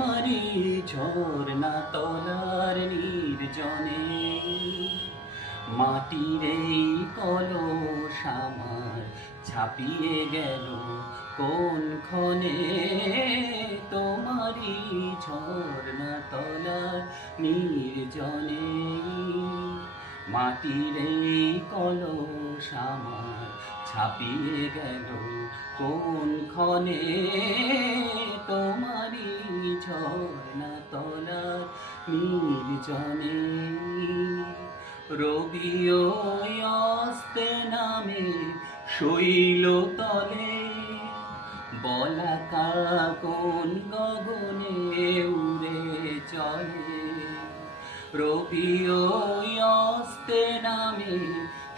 তোমারি ঝর্ণা তলার নির্জনে মাটির এই কলস আমার ছাপিয়ে গেল কোন ক্ষণে তোমারি ঝর্ণা তলার নির্জনে মাটির এই কলস আমার ছাপিয়ে গেল কোন ক্ষণে তোমারি ঝর্ণা তলার নির্জনে রবিও অস্তে নামে শৈল তলে বলাকা কোন গগনে উড়ে চলে রবিও অস্তে নামে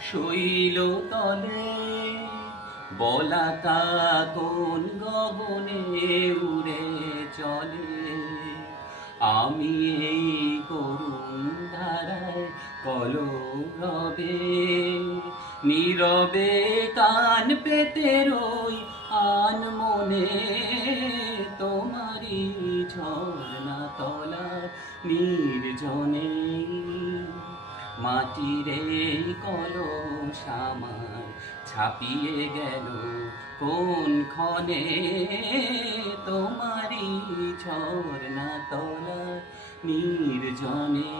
শৈল তলে বলাকা কোন গগনে উড়ে চলে আমি এই করুণ ধারায় কলরবে নীরবে কান পেতে রই আনমনে তোমারি ঝর্ণা তলার নির্জনে মাটির এই কলস আমার ছাপিয়ে গেল কোন ক্ষণে তোমারি ঝর্ণা তলার নির্জনে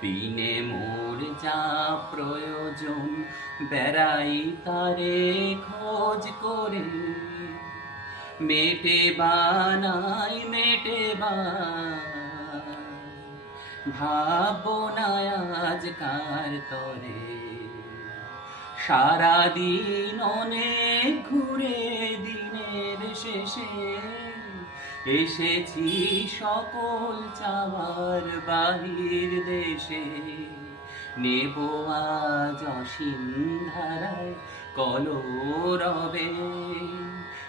দিনে মোর যা প্রয়োজন বেড়াই তারে খোঁজ করে মেটে বানাই মেটে বা ভাবনায় আজকার তরে সারাদিন অনেক ঘুরে দিনের শেষে এসেছি সকল চাওয়ার বাহির দেশে নেব আজ অসীম ধারায় কলরবে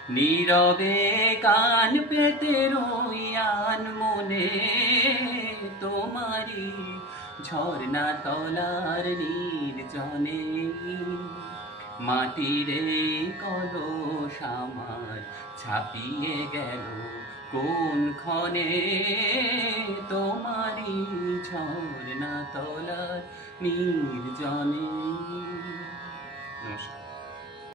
নীরবে কান পেতে রই আনমনে তোমারি ঝর্ণা তলার নির্জনে মাটির এই কলস আমার ছাপিয়ে গেল কোন ক্ষণে তোমারি ঝর্ণা তলার নির্জনে। নমস্কার।